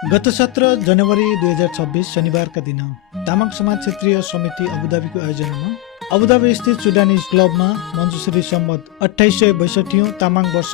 गत 17 जनवरी 2026 शनिबारका दिन तामाङ समाज क्षेत्रीय समिति अबुधाबीको आयोजनामा अबुधाबी स्थित सुडानिज क्लबमा मञ्जुश्री सम्मत 2862 तामाङ वर्ष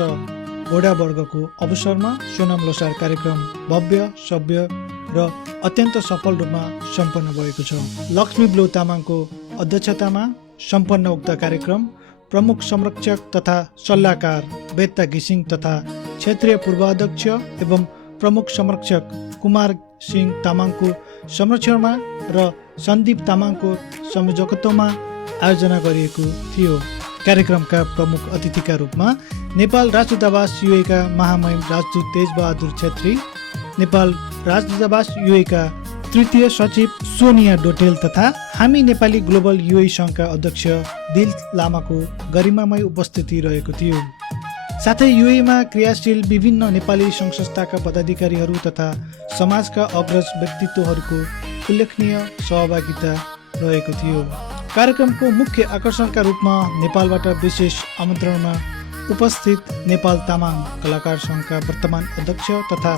घोडा वर्गको अवसरमा सोनाम लोसार कार्यक्रम भव्य सभ्य र अत्यन्त सफल रूपमा सम्पन्न भएको छ। लक्ष्मी ब्लू तामाङको अध्यक्षतामा सम्पन्न उक्त कार्यक्रम प्रमुख संरक्षक तथा सल्लाहकार बेत्ता घिसिङ तथा क्षेत्रीय पूर्वाध्यक्ष एवं प्रमुख संरक्षक कुमार सिंह तामाङको संरक्षणमा र सन्दीप तामाङको संयोजकत्वमा आयोजना गरिएको थियो। कार्यक्रमका प्रमुख अतिथिका रूपमा नेपाल राजदूतावास युएका महामहिम राजदूत तेजबहादुर छेत्री, नेपाल राजदूतावास युएका तृतीय सचिव सोनिया डोटेल तथा हामी नेपाली ग्लोबल युए सङ्घका अध्यक्ष दिल लामाको गरिमामय उपस्थिति रहेको थियो। साथै युएमा क्रियाशील विभिन्न नेपाली सङ्घ संस्थाका पदाधिकारीहरू तथा समाजका अग्रज व्यक्तित्वहरूको उल्लेखनीय सहभागिता रहेको थियो। कार्यक्रमको मुख्य आकर्षणका रूपमा नेपालबाट विशेष आमन्त्रणमा उपस्थित नेपाल तामाङ कलाकार सङ्घका वर्तमान अध्यक्ष तथा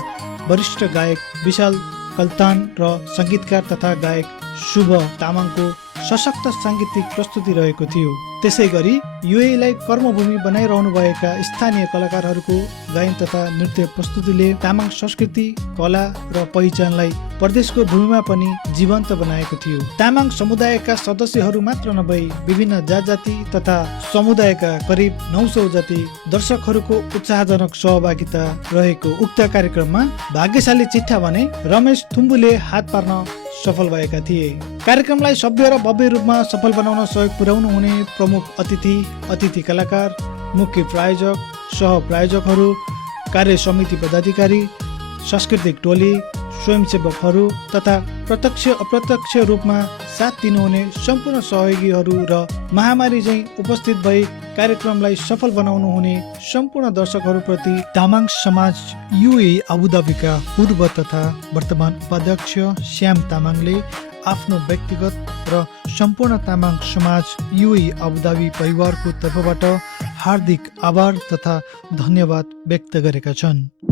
वरिष्ठ गायक विशाल कल्तान र सङ्गीतकार तथा गायक शुभ तामाङको सशक्त साङ्गीतिक प्रस्तुति रहेको थियो। त्यसै गरी युएलाई कर्मभूमि बनाइरहनु भएका स्थानीय कलाकारहरूको गायन तथा नृत्य प्रस्तुतिले तामाङ संस्कृति, कला र पहिचानलाई प्रदेशको भूमिमा पनि जीवन्त बनाएको थियो। तामाङ समुदायका सदस्यहरू मात्र नभई विभिन्न जात-जाति तथा समुदायका करिब 900 जति दर्शकहरूको उत्साहजनक सहभागिता रहेको उक्त कार्यक्रममा भाग्यशाली चिट्ठा भने रमेश थुम्बुले हात पार्न सफल भएका थिए। कार्यक्रमलाई सभ्य र भव्य रूपमा सफल बनाउन सहयोग पुर्याउनु हुने प्रमुख अतिथि कलाकार, मुख्य प्रायोजक, सह प्रायोजकहरू, कार्य समिति पदाधिकारी, सांस्कृतिक टोली, स्वयंसेवकहरू तथा प्रत्यक्ष अप्रत्यक्ष रूपमा साथ दिनुहुने सम्पूर्ण सहयोगीहरू र महामारी झैं उपस्थित भई कार्यक्रमलाई सफल बनाउनु हुने सम्पूर्ण दर्शकहरूप्रति तामाङ समाज युए अबुधाबीका पूर्व तथा वर्तमान उपाध्यक्ष श्याम तामाङले आफ्नो व्यक्तिगत र सम्पूर्ण तामाङ समाज युए अबुधाबी परिवारको तर्फबाट हार्दिक आभार तथा धन्यवाद व्यक्त गरेका छन्।